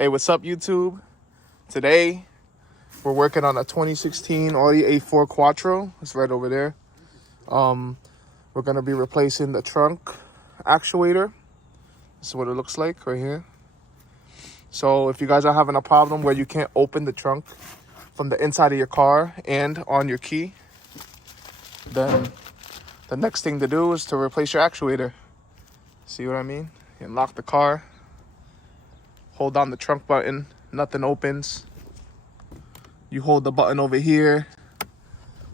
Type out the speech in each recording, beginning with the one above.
Hey, what's up, YouTube? Today, we're working on a 2016 Audi A4 Quattro. It's right over there. We're going to be replacing the trunk actuator. This is what it looks like right here. So if you guys are having a problem where you can't open the trunk from the inside of your car and on your key, then the next thing to do is to replace your actuator. See what I mean? You unlock the car, hold down the trunk button, nothing opens. You hold the button over here,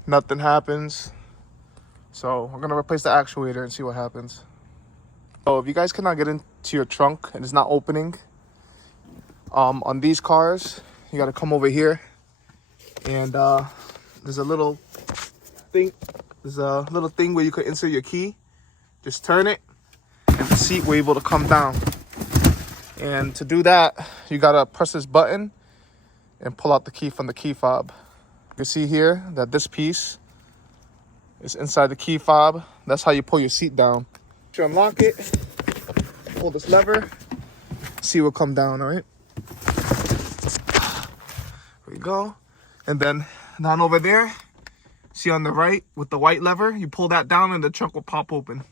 nothing happens. So we're gonna replace the actuator and see what happens. So if you guys cannot get into your trunk and it's not opening, on these cars, you gotta come over here and there's a little thing where you could insert your key. Just turn it and the seat will be able to come down. And to do that, you gotta press this button and pull out the key from the key fob. You can see here that this piece is inside the key fob. That's how you pull your seat down. You unlock it, pull this lever, seat will come down, all right? There we go. And then down over there, see on the right with the white lever, you pull that down and the trunk will pop open.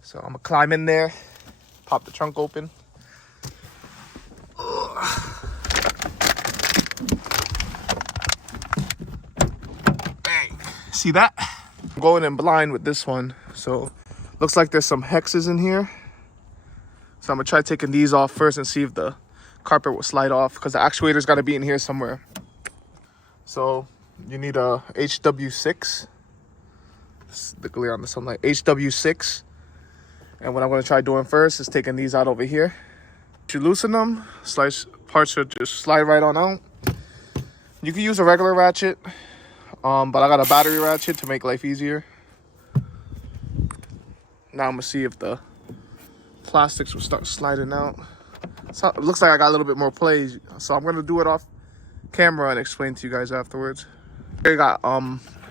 So I'm gonna climb in there, pop the trunk open. Bang. See that? I'm going in blind with this one. So looks like there's some hexes in here. So I'm gonna try taking these off first and see if the carpet will slide off, because the actuator's gotta be in here somewhere. So you need a HW6. This is the glare on the sunlight. HW6. And what I'm going to try doing first is taking these out over here. You loosen them, parts should just slide right on out. You can use a regular ratchet, but I got a battery ratchet to make life easier. Now I'm going to see if the plastics will start sliding out. So it looks like I got a little bit more play, so I'm going to do it off camera and explain to you guys afterwards. I got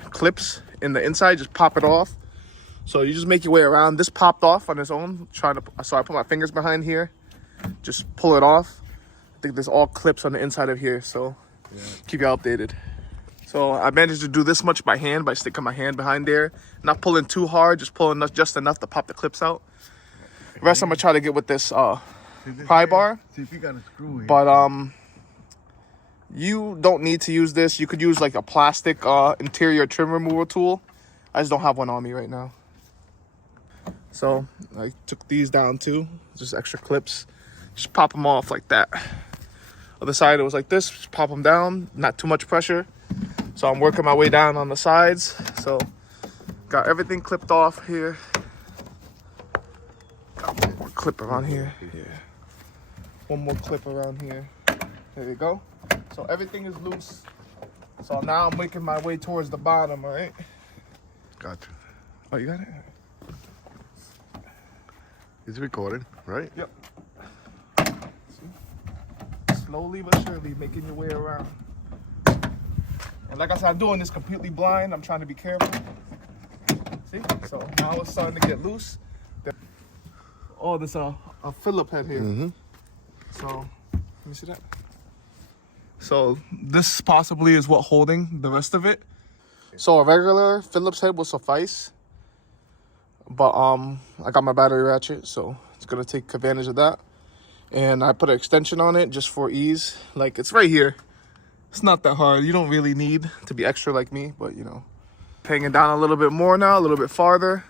clips in the inside, just pop it off. So you just make your way around. This popped off on its own. So I put my fingers behind here, just pull it off. I think there's all clips on the inside of here, so yeah. Keep you updated. So I managed to do this much by hand, by sticking my hand behind there, not pulling too hard, just pulling just enough to pop the clips out. The rest I'm gonna try to get with this pry bar. See if you got a screw here. But you don't need to use this. You could use like a plastic interior trim removal tool. I just don't have one on me right now. So I took these down too, just extra clips. Just pop them off like that. Other side it was like this, just pop them down, not too much pressure. So I'm working my way down on the sides. So got everything clipped off here. Got one more clip around here. Yeah. One more clip around here. There you go. So everything is loose. So now I'm making my way towards the bottom, all right? Gotcha. Oh, you got it? It's recording, right? Yep. See? Slowly but surely making your way around. And like I said, I'm doing this completely blind. I'm trying to be careful. See? So now it's starting to get loose. Oh, there's a Phillip head here. Mm-hmm. So, let me see that. So this possibly is what holding the rest of it. So a regular Phillips head will suffice. But I got my battery ratchet, so it's gonna take advantage of that. And I put an extension on it just for ease. Like, it's right here. It's not that hard. You don't really need to be extra like me, but you know. Hanging down a little bit more now, a little bit farther.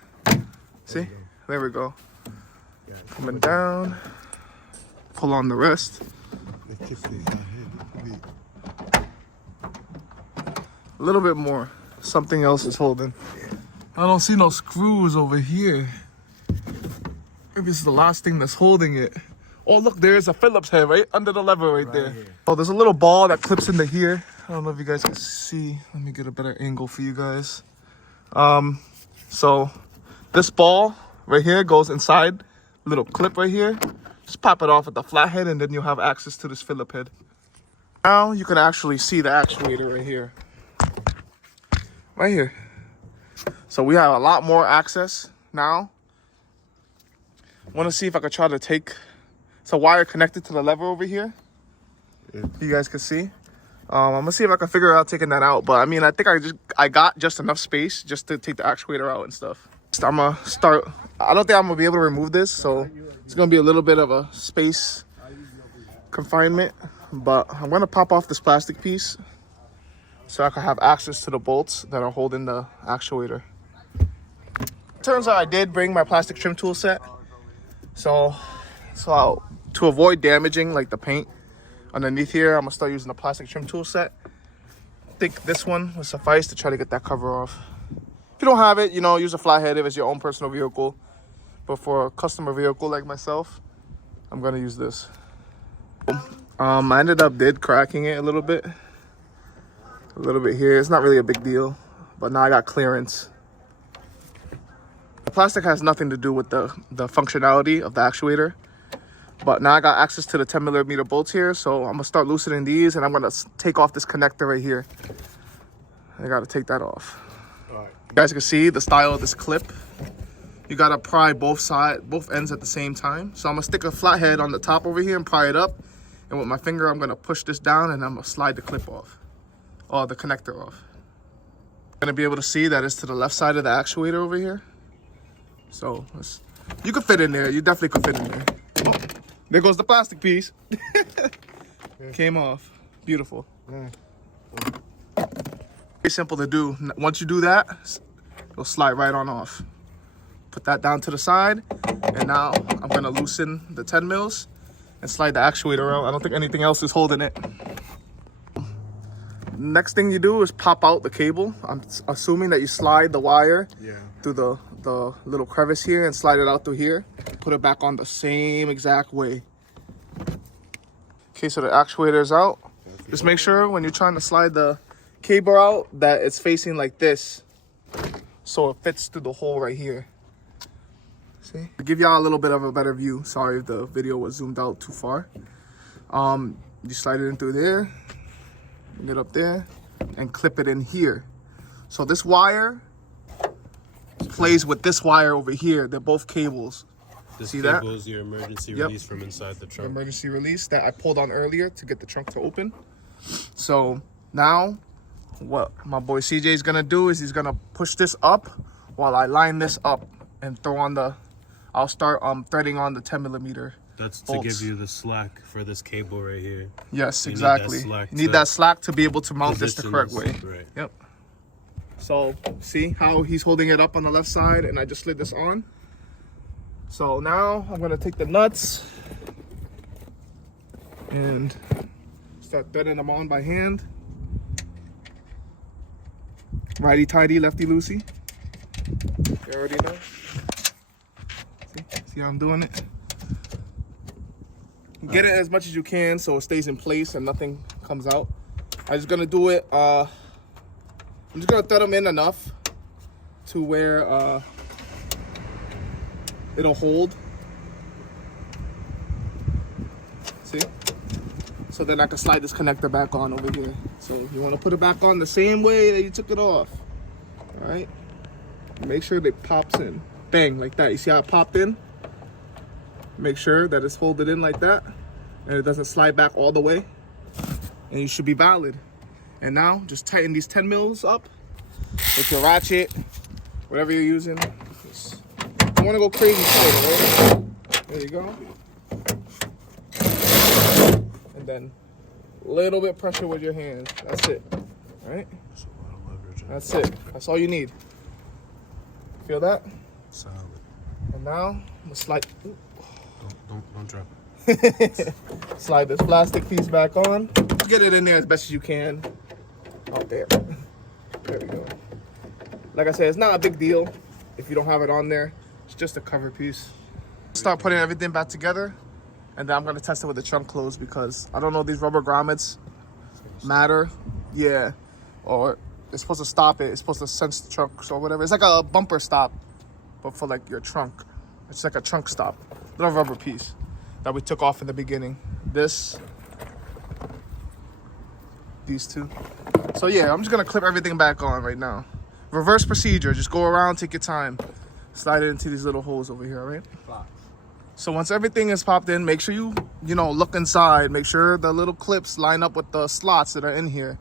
See? There we go. Coming down. Pull on the rest. A little bit more. Something else is holding. I don't see no screws over here. Maybe this is the last thing that's holding it. Oh, look, there's a Phillips head right under the lever right there. Here. Oh, there's a little ball that clips into here. I don't know if you guys can see. Let me get a better angle for you guys. So this ball right here goes inside. Little clip right here. Just pop it off at the flathead and then you'll have access to this Phillip head. Now you can actually see the actuator right here. Right here. So we have a lot more access now. I want to see if I could try to take It's a wire connected to the lever over here. Yeah. You guys can see. I'm gonna see if I can figure out taking that out. But I mean, I think I got just enough space just to take the actuator out and stuff. So I'm gonna start. I don't think I'm gonna be able to remove this, so it's gonna be a little bit of a space confinement. But I'm gonna pop off this plastic piece so I can have access to the bolts that are holding the actuator. Turns out I did bring my plastic trim tool set. So to avoid damaging like the paint underneath here, I'm gonna start using the plastic trim tool set. I think this one will suffice to try to get that cover off. If you don't have it, you know, use a flathead if it's your own personal vehicle. But for a customer vehicle like myself, I'm gonna use this. I ended up cracking it a little bit here. It's not really a big deal, but now I got clearance. The plastic has nothing to do with the functionality of the actuator, but now I got access to the 10mm bolts here, so I'm gonna start loosening these, and I'm gonna take off this connector right here. I gotta take that off. All right. You guys can see the style of this clip. You gotta pry both ends at the same time. So I'm gonna stick a flathead on the top over here and pry it up. And with my finger, I'm gonna push this down and I'm gonna slide the clip off. Or the connector off. You're gonna be able to see that it's to the left side of the actuator over here. So you could fit in there. You definitely could fit in there. Oh, there goes the plastic piece. Came off. Beautiful. Very simple to do. Once you do that, it'll slide right on off. Put that down to the side, and now I'm gonna loosen the 10 mils and slide the actuator out. I don't think anything else is holding it. Next thing you do is pop out the cable. I'm assuming that you slide the wire through the little crevice here and slide it out through here. Put it back on the same exact way. Okay, so the actuator is out. Just make sure when you're trying to slide the cable out that it's facing like this, so it fits through the hole right here. See? To give y'all a little bit of a better view. Sorry if the video was zoomed out too far. You slide it in through there, get up there, and clip it in here. So this wire plays with this wire over here. They're both cables. This See that? cable is your emergency release from inside the trunk. Emergency release that I pulled on earlier to get the trunk to open. So now what my boy CJ is gonna do is he's gonna push this up while I line this up and throw on the, I'll start threading on the 10mm. That's bolts. to give you the slack for this cable right here. Yes, You exactly. you need that slack to be able to mount this the correct way. Right. Yep. So see how he's holding it up on the left side, and I just slid this on. So now I'm gonna take the nuts and start threading them on by hand. Righty tighty, lefty loosey. You already know. See how I'm doing it? Get it as much as you can so it stays in place and nothing comes out. I'm just gonna do it. I'm just gonna thread them in enough to where it'll hold. See? So then I can slide this connector back on over here. So you want to put it back on the same way that you took it off. All right. Make sure it pops in. Bang, like that. You see how it popped in? Make sure that it's folded in like that and it doesn't slide back all the way. And you should be valid. And now just tighten these 10 mils up with your ratchet, whatever you're using. Just, you want to go crazy tight, right? There you go. And then a little bit pressure with your hands. That's it. All right? That's it. That's all you need. Feel that? Solid. And now I'm gonna slide. Don't drop it. Slide this plastic piece back on. Get it in there as best as you can. Out there. There we go. Like I said, it's not a big deal if you don't have it on there. It's just a cover piece. Start putting everything back together, and then I'm gonna test it with the trunk closed because I don't know if these rubber grommets matter. Yeah, or it's supposed to stop it. It's supposed to sense the trunks or whatever. It's like a bumper stop, but for like your trunk. It's like a trunk stop, little rubber piece that we took off in the beginning. These two. So yeah, I'm just gonna clip everything back on right now. Reverse procedure, just go around, take your time. Slide it into these little holes over here, all right? So once everything is popped in, make sure you look inside. Make sure the little clips line up with the slots that are in here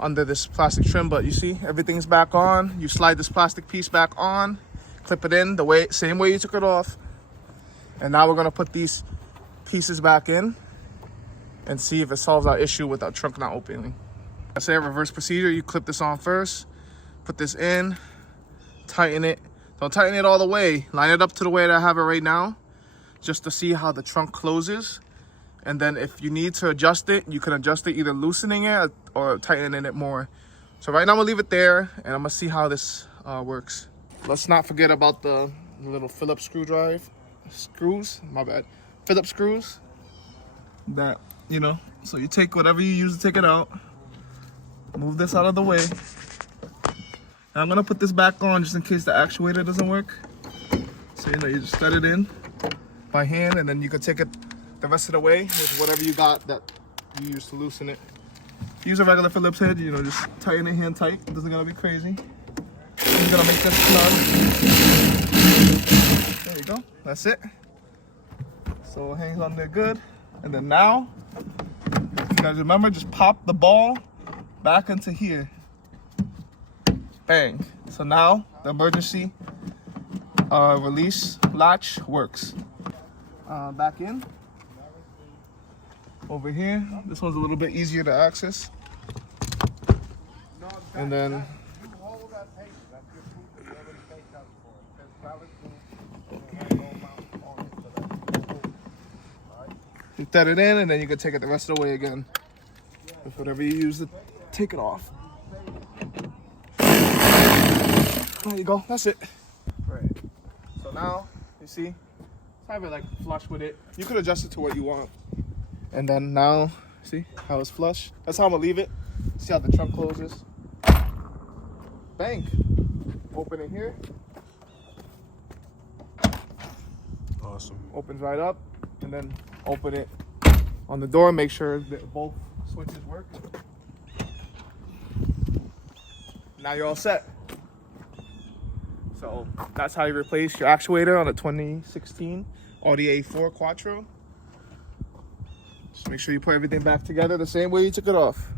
under this plastic trim. But you see, everything's back on. You slide this plastic piece back on, clip it in the same way you took it off. And now we're gonna put these pieces back in and see if it solves our issue with our trunk not opening. I say a reverse procedure. You clip this on first, put this in, tighten it. Don't tighten it all the way. Line it up to the way that I have it right now, just to see how the trunk closes. And then if you need to adjust it, you can adjust it either loosening it or tightening it more. So right now I'm gonna leave it there and I'm gonna see how this works. Let's not forget about the little Phillips Phillips screws that, so you take whatever you use to take it out. Move this out of the way. Now I'm gonna put this back on just in case the actuator doesn't work. So you just set it in by hand, and then you can take it the rest of the way with whatever you got that you use to loosen it. Use a regular Phillips head, just tighten it hand tight. It doesn't gotta be crazy. I'm gonna make this snug. There you go, that's it. So it hangs on there good. And then now, if you guys remember, just pop the ball back into here. Bang. So now the emergency release latch works. Back in. Over here, this one's a little bit easier to access. And then you set it in, and then you can take it the rest of the way again with whatever you use to take it off. There you go, that's it. Right. So now, you see, have it like flush with it. You could adjust it to what you want. And then now, see how it's flush? That's how I'm gonna leave it. See how the trunk closes. Bang. Open it here. Awesome. Opens right up, and then open it on the door. Make sure that both switches work. Now you're all set. So that's how you replace your actuator on a 2016 Audi A4 Quattro. Just make sure you put everything back together the same way you took it off.